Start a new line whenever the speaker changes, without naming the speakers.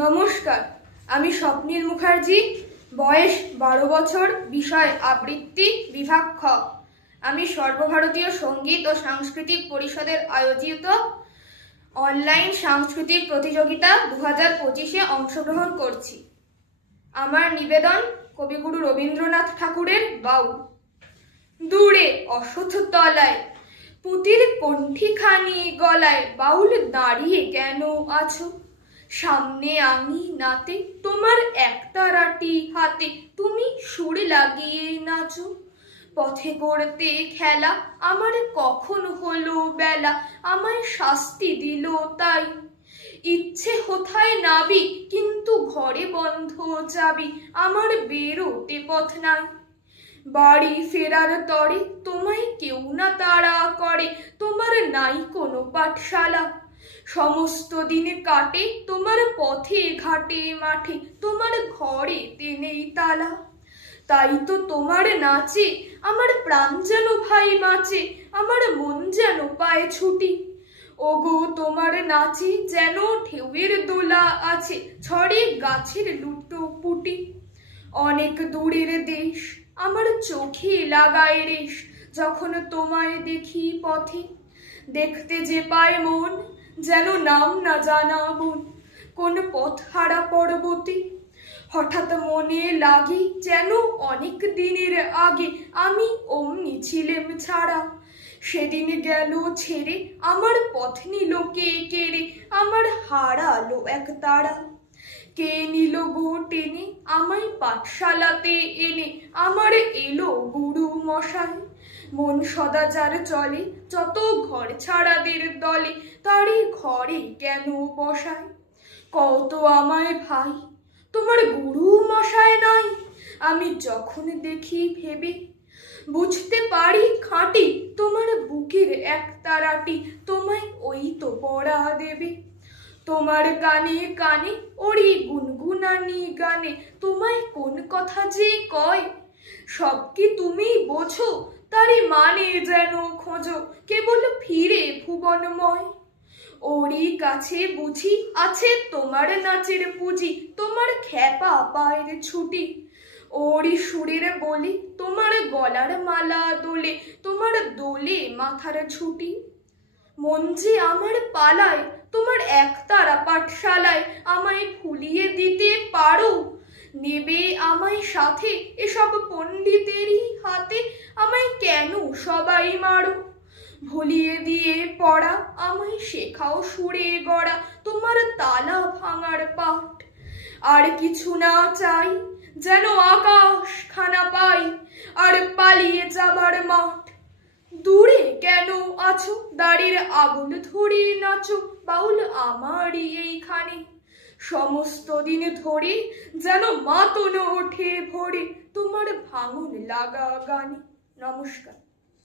নমস্কার, আমি স্বপ্নীল মুখার্জি, বয়স বারো বছর, বিষয় আবৃত্তি বিভাগ খ। আমি সর্বভারতীয় সংগীত ও সাংস্কৃতিক পরিষদের আয়োজিত অনলাইন সাংস্কৃতিক প্রতিযোগিতা দু হাজার পঁচিশে অংশগ্রহণ করছি। আমার নিবেদন কবিগুরু রবীন্দ্রনাথ ঠাকুরের বাউল দূরে অসথ তলায়, পুঁতির কণ্ঠিখানি গলায় বাউল দাঁড়িয়ে কেন আছো? সামনে আমি নাতে তোমার একতারাটি হাতে। তুমি সুর লাগিয়ে নাচো। পথে করতে খেলা আমার কখন হলো বেলা? আমায় শাস্তি দিল তাই। ইচ্ছে হোথায় নাবি, কিন্তু ঘরে বন্ধ যাবি। আমার বেরোতে পথ নাই। বাড়ি ফেরার তরে তোমায় কেউ না তাড়া করে। তোমার নাই কোনো পাঠশালা। সমস্ত দিন কাটে তোমার পথে, ঘাটে, মাঠে, তোমার ঘরে নেই তালা। তাই তো তোমার নাচে, আমার প্রাণ যেন ভাই বাঁচে, আমার মন যেন পায় ছুটি। ওগো, তোমার নাচে যেন ঢেউয়ের দোলা আছে ছড়ে গাছের লুটো পুটি। অনেক দূরের দেশ আমার চোখে লাগায় রেশ, যখন তোমায় দেখি পথে, দেখতে যে পায় মন যেন নাম না জানা বোন কোন পথ হারা পর্বতে। হঠাৎ মনে লাগে যেন অনেক দিনের আগে আমি অমনি ছিলেম ছাড়া। সেদিন গেল ছেড়ে আমার পথ নিল কে কেড়ে, আমার হারালো এক তারা। কে নিল গো টেনে আমায় পাঠশালাতে এনে, আমার এলো গুরু মশাই। মন সদা যার চলে, যত ঘর ছাড়াদের দলে, তারই ঘরে কেন বসায়? কত আমায় ভাই, তোমার গুরু মশায় নাই, আমি যখন দেখি ভেবে, বুঝতে পারি খাঁটি তোমার বুকের এক তারাটি, তোমায় ওই তো পড়া দেবে। তোমার কানে কানে ওরি গুনগুনানি গানে, তোমায় কোন কথা যে কয়? সব কি তুমি বোঝো তারই মানে যেন খোঁজো, কেবল ফিরে ভুবনময়। ওরই কাছে বুঝি আছে তোমার নাচের পুঁজি, তোমার খ্যাপা পায়ের ছুটি। ওরই সুরের বলি, তোমার গলার মালা দোলে, তোমার দোলে মাথার ছুটি। মন যে আমার পালায়, তোমার একতারা পাঠশালায়, আমায় ফুলিয়ে দিতে পারো? নেবে আমায় সাথে এসব পণ্ডিতেরই হাতে। সবাই মারো। ভুলিয়ে দিয়ে পড়া, আমায় শেখাও সুরে গড়া, তোমার তালা ভাঙার পাঠ। আর কিছু না চাই, যেন আকাশ খানা পাই, আর পালিয়ে যাবার মাঠ। দূরে কেন আছো? দাড়ির আগুন ধরে নাচো, বাউল আমারই এইখানে। সমস্ত দিন ধরে যেন মাতন ওঠে ভরে, তোমার ভাঙন লাগা গানে। নমস্কার।